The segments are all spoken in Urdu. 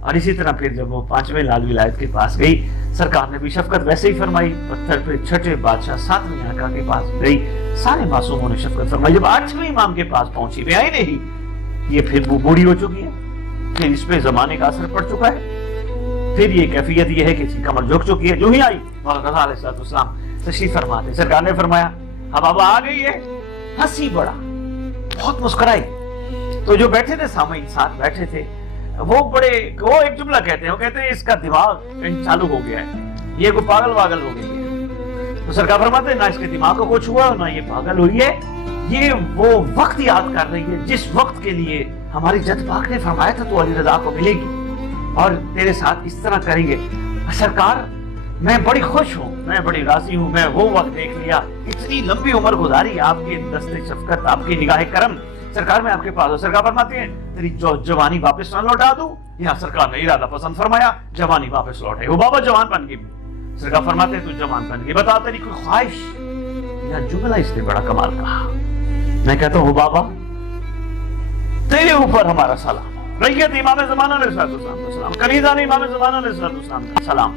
اور اسی طرح پھر جب وہ 5ویں لال ولایت کے پاس گئی، سرکار نے بھی شفقت ویسے ہی فرمائی، پتھر پہ 6ٹھے بادشاہ 7ویں آقا کے پاس گئی، سارے معصوموں نے شفقت فرمائی۔ جب 8ویں امام کے پاس پہنچی بے آئی نہیں، یہ پھر وہ بوڑھی ہو چکی ہے، پھر اس پہ زمانے کا اثر پڑ چکا ہے، پھر یہ کیفیت یہ ہے کہ اس کی کمر جھک چکی ہے۔ جو ہی آئی مولانا رضا علیہ السلام تشریف فرماتے، سرکار نے فرمایا حبابہ آ گئی ہے، ہنسی بڑا، بہت مسکرائی۔ تو جو بیٹھے تھے سامعین ساتھ بیٹھے تھے وہ ایک جملہ کہتے ہیں، وہ کہتے ہیں اس کا دماغ چالو ہو گیا ہے، یہ کوئی پاگل واگل ہو گئی ہے۔ تو سرکار فرماتے ہیں نہ اس کے دماغ کو کچھ ہوا نہ یہ پاگل ہوئی ہے، یہ وہ وقت یاد کر رہی ہے جس وقت کے لیے ہماری جد پاک نے فرمایا تھا تو علی رضا کو ملے گی اور تیرے ساتھ اس طرح کریں گے۔ سرکار میں بڑی خوش ہوں، میں بڑی راضی ہوں، میں وہ وقت دیکھ لیا، اتنی لمبی عمر گزاری آپ کے دست شفقت، آپ کی نگاہ کرم، سرکار میں آپ کے پاس ہوں۔ سرکار فرماتے ہیں تیری جوانی واپس نہ لوٹا دوں، یہاں سرکار نے ارادہ پسند فرمایا جوانی واپس لوٹے، وہ بابا جوان بن گئی۔ سرکار فرماتے ہیں تو جوان بن گئی، بتا تیری کوئی خواہش؟ یا جملہ اس نے بڑا کمال کہا، میں کہتا ہوں بابا تیرے اوپر ہمارا سلام، رئیت امام زمانہ علیہ السلام، کنیزان امام زمانہ علیہ السلام،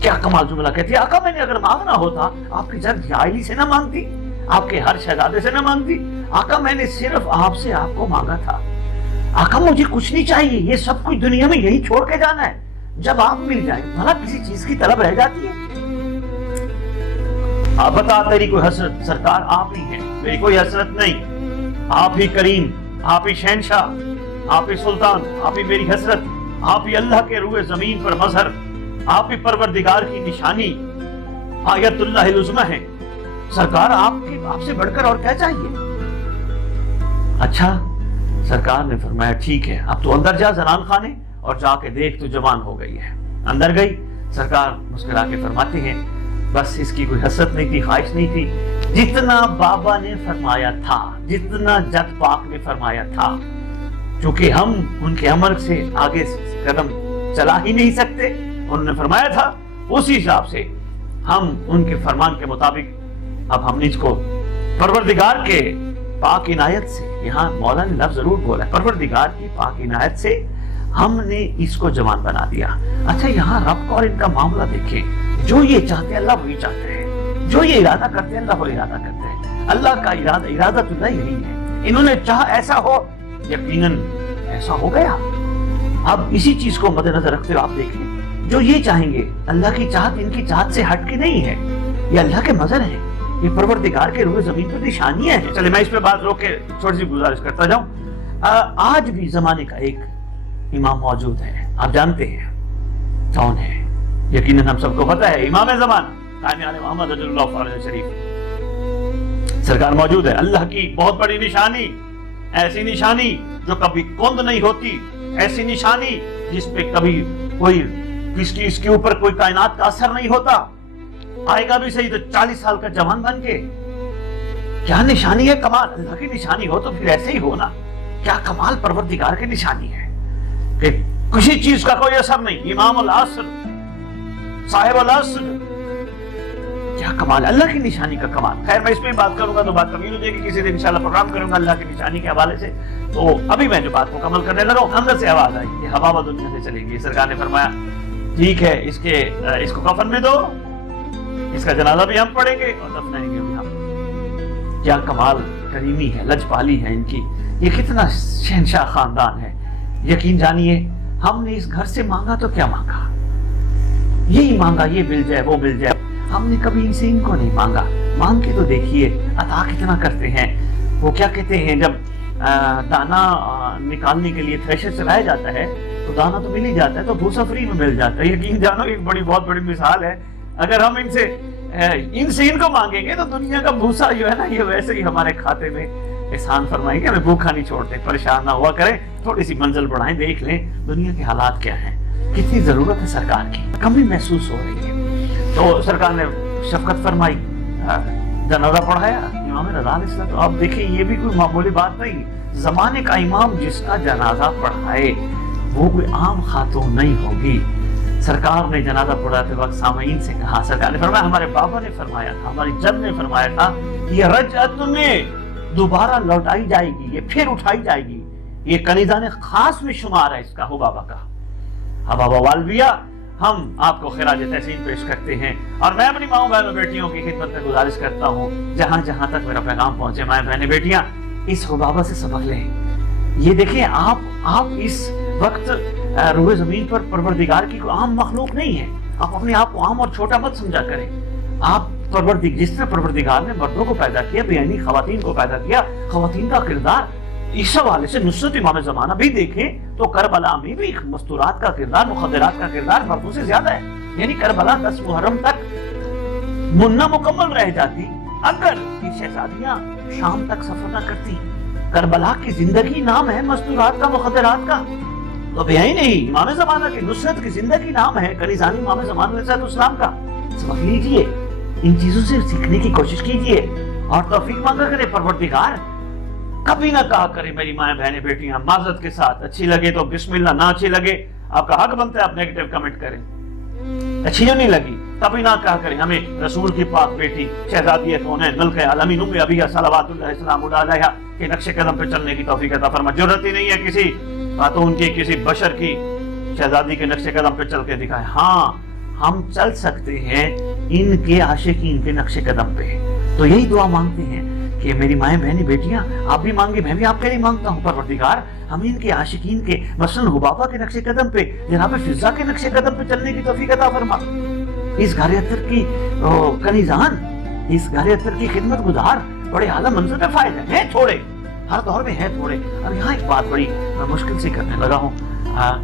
کیا کمال جملہ کہتی ہے، آقا میں نے اگر مانگنا ہوتا آپ کی جد جائلی سے نہ مانگتی، آپ کے ہر شہزادے سے نہ مانگتی، آقا میں نے صرف آپ سے آپ کو مانگا تھا، آقا مجھے کچھ نہیں چاہیے، یہ سب کچھ دنیا میں یہی چھوڑ کے جانا ہے، جب آپ مل جائیں بھلا کسی چیز کی طلب رہ جاتی ہے؟ آپ بتا تیری کوئی حسرت؟ سرکار آپ ہی ہیں، میری کوئی حسرت نہیں، آپ ہی کریم، آپ ہی شہنشاہ، آپ ہی سلطان، آپ ہی میری حسرت، آپ ہی اللہ کے روئے زمین پر مظہر، آپ ہی پروردگار کی نشانی، آیت اللہ العظمی ہے، سرکار آپ سے بڑھ کر اور کیا چاہیے؟ اچھا سرکار نے فرمایا ٹھیک ہے اب تو اندر جا زنان خانے اور جا کے دیکھ تو جوان ہو گئی ہے۔ اندر گئی، سرکار مسکرا کے فرماتے ہیں بس اس کی کوئی حسرت نہیں تھی، خواہش نہیں تھی، جتنا بابا نے فرمایا تھا، جتنا جد پاک نے فرمایا تھا، چونکہ ہم ان کے امر سے آگے قدم چلا ہی نہیں سکتے، انہوں نے فرمایا تھا اسی حساب سے ہم ان کے فرمان کے مطابق اب ہم نے اس کو پروردگار کے پاک عنایت سے، یہاں مولا نے لفظ ضرور بولا ہے، پروردگار کی پاک عنایت سے ہم نے اس کو جوان بنا دیا۔ اچھا یہاں رب کو اور ان کا معاملہ دیکھیں، جو یہ چاہتے ہیں اللہ وہی چاہتے ہیں، جو یہ ارادہ کرتے ہیں اللہ وہ ارادہ کرتے ہیں، اللہ کا ارادہ تو نہیں یہی ہے، انہوں نے چاہا ایسا ہو، یقیناً ایسا ہو گیا۔ اب اسی چیز کو مد نظر رکھتے ہوئے آپ دیکھیں، جو یہ چاہیں گے اللہ کی چاہت ان کی چاہت سے ہٹ کے نہیں ہے، یہ اللہ کے مظہر ہے، یہ پروردگار کے روئے زمین پر نشانیاں ہیں۔ چلے میں اس پہ بات روک کے چھوٹی سی گزارش کرتا جاؤں، آج بھی زمانے کا ایک امام موجود ہے، آپ جانتے ہیں کون ہے، یقیناً ہم سب کو پتا ہے، امام زمانہ قائم محمد رضی اللہ علیہ شریف سرکار موجود ہے۔ اللہ کی بہت بڑی نشانی، ایسی نشانی جو کبھی کند نہیں ہوتی، ایسی نشانی جس پہ کبھی کوئی اس کے اوپر کوئی کائنات کا اثر نہیں ہوتا، آئے گا بھی صحیح تو 40 سال کا جوان بن کے، کیا نشانی ہے، کمال۔ اللہ کی نشانی ہو تو پھر ایسے ہی ہونا، کیا کمال پروردگار کی نشانی ہے کہ کسی چیز کا کوئی اثر نہیں، امام العصر، صاحب العصر، کیا کمال، اللہ کی نشانی کا کمال۔ خیر میں اس پہ بات کروں گا تو بات طویل ہو جائے گی، کسی دن انشاءاللہ پروگرام کروں گا اللہ کی نشانی کے حوالے سے، تو ابھی میں جو بات مکمل کرنے لگا ہوں، اندر سے آواز آئی کہ حبابہ دنیا سے چلے گی۔ سرکار نے فرمایا ٹھیک ہے، اس کو کفن میں دو، اس کا جنازہ بھی ہم پڑھیں گے اور دفنائیں گے بھی ہم۔ کیا کمال کریمی ہے، لجپالی ہے ان کی، یہ کتنا شہنشاہ خاندان ہے۔ یقین جانیے ہم نے اس گھر سے مانگا تو کیا مانگا، یہی مانگا یہ مل جائے وہ مل جائے، ہم نے کبھی ان سے ان کو نہیں مانگا۔ مانگ کے تو دیکھیے عطا کتنا کرتے ہیں۔ وہ کیا کہتے ہیں، جب دانا نکالنے کے لیے تھریشر چلایا جاتا ہے تو دانا تو مل ہی جاتا ہے، تو بھوسا فری میں مل جاتا ہے۔ یقین جانو ایک بہت بڑی مثال ہے، اگر ہم ان سے ان کو مانگیں گے تو دنیا کا بھوسا جو ہے نا یہ ویسے ہی ہمارے کھاتے میں احسان فرمائیں گے، ہمیں بھوکا نہیں چھوڑتے، پریشان نہ ہوا کریں، تھوڑی سی منزل بڑھائیں، دیکھ لیں دنیا کے حالات کیا ہیں، کتنی ضرورت ہے سرکار کی، کمی محسوس ہو رہی ہے۔ تو سرکار نے شفقت فرمائی، جنازہ پڑھایا امام رضا علیہ السلام۔ تو آپ دیکھیں یہ بھی کوئی معمولی بات نہیں، زمانے کا امام جس کا جنازہ پڑھائے وہ کوئی عام خاتون نہیں ہوگی۔ سرکار نے جنازہ پڑھاتے وقت سامعین سے کہا، سرکار نے فرمایا ہمارے بابا نے فرمایا تھا، ہماری جد نے فرمایا تھا، یہ رجعت میں دوبارہ لوٹائی جائے گی، یہ پھر اٹھائی جائے گی، یہ کنیزان خاص میں شمار ہے اس کا، ہو بابا کا حبابہ والویہ ہم آپ کو خراج تحسین پیش کرتے ہیں، اور میں اپنی ماؤں بہنوں بیٹیوں کی خدمت میں گزارش کرتا ہوں جہاں جہاں تک میرا پیغام پہنچے، مائیں بہنیں بیٹیاں اس حبابہ سے سبق لیں۔ یہ دیکھیں آپ اس وقت روئے زمین پر پروردگار کی کوئی عام مخلوق نہیں ہے، آپ اپنے آپ کو عام اور چھوٹا مت سمجھا کریں۔ آپ جس طرح پروردگار نے مردوں کو پیدا کیا، بے عینی خواتین کو پیدا کیا، خواتین کا کردار اس حوالے سے نصرت امام زمانہ بھی دیکھیں تو کربلا میں بھی مستورات کا کردار، مخدرات کا کردار مردوں سے زیادہ ہے۔ یعنی کربلا 10 محرم تک منہ مکمل رہ جاتی اگر یہ شہزادیاں شام تک سفر نہ کرتی۔ کربلا کی زندگی نام ہے مستورات کا، مخدرات کا، تو بے عینی نہیں امام زمانہ کی نصرت کی زندگی نام ہے کنیزانی امام زمانہ علیہ السلام کا۔ سبق لیجئے، ان چیزوں سے سیکھنے کی کوشش کیجئے اور توفیق مانگا کرے پروردگار۔ کبھی نہ کہا کرے میری مائیں بہنیں بیٹیاں معذرت کے ساتھ، اچھی لگے تو بسم اللہ، نہ اچھی لگے آپ کا حق بنتا ہے آپ نیگیٹو کمنٹ کریں، اچھی نہیں لگی کبھی نہ کہا کریں ہمیں رسول کی پاک بیٹی شہزادی کونین ملکہ عالمین ام ابیہ صلوات اللہ السلام علیہا کے نقش قدم پہ چلنے کی توفیق عطا فرما۔ ضرورت ہی نہیں ہے کسی خاتون کی، کسی بشر کی شہزادی کے نقش قدم پہ چل کے دکھائے۔ ہاں ہم چل سکتے ہیں ان کے عاشقین کے نقش قدم پہ، تو یہی دعا مانگتے ہیں کہ میری مائیں بہنیں بیٹیاں آپ بھی مانگے، میں بھی آپ کے لیے مانگتا ہوں پروردگار ہم ان کے عاشقین کے مثلا حبابہ کے نقش قدم پہ، جناب فضا کے نقش قدم پہ چلنے کی توفیق عطا فرما۔ اس گھر اتر کی کنیزان، اس گھر اتر کی خدمت گزار بڑے اعلیٰ منزل پہ فائز ہیں تھوڑے، ہر دور میں ہیں تھوڑے۔ اب یہاں ایک بات بڑی مشکل سے کرنے لگا ہوں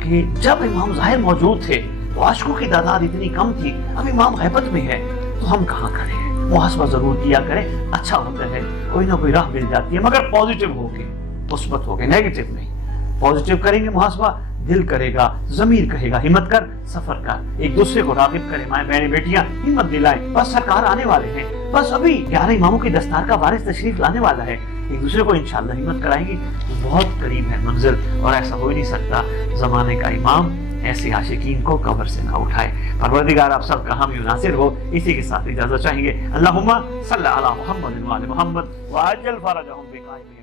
کہ جب امام ظاہر موجود تھے تو عاشقوں کی تعداد اتنی کم تھی، اب امام غیبت میں ہے تو ہم کہاں کریں؟ محاسبہ ضرور کیا کریں، اچھا ہوتا ہے، کوئی نہ کوئی راہ مل جاتی ہے، مگر پازیٹیو ہو کے، مثبت ہو کے، نیگیٹو نہیں۔ پازیٹیو کریں گے محاسبہ، دل کرے گا، ضمیر کہے گا ہمت کر، سفر کر، ایک دوسرے کو راغب کریں، مائیں بہنیں بیٹیاں ہمت دلائیں، بس سرکار آنے والے ہیں، بس ابھی 11 اماموں کی دستار کا وارث تشریف لانے والا ہے، ایک دوسرے کو انشاءاللہ ہمت کرائیں گی، بہت قریب ہے منزل، اور ایسا ہو ہی نہیں سکتا زمانے کا امام ایسے عاشقین کو قبر سے نہ اٹھائے۔ پروردگار آپ سب کا حامی و ناصر ہو، اسی کے ساتھ اجازت چاہیں گے۔ اللہم صلی علی محمد و آل محمد وعجل فرجہم بقائم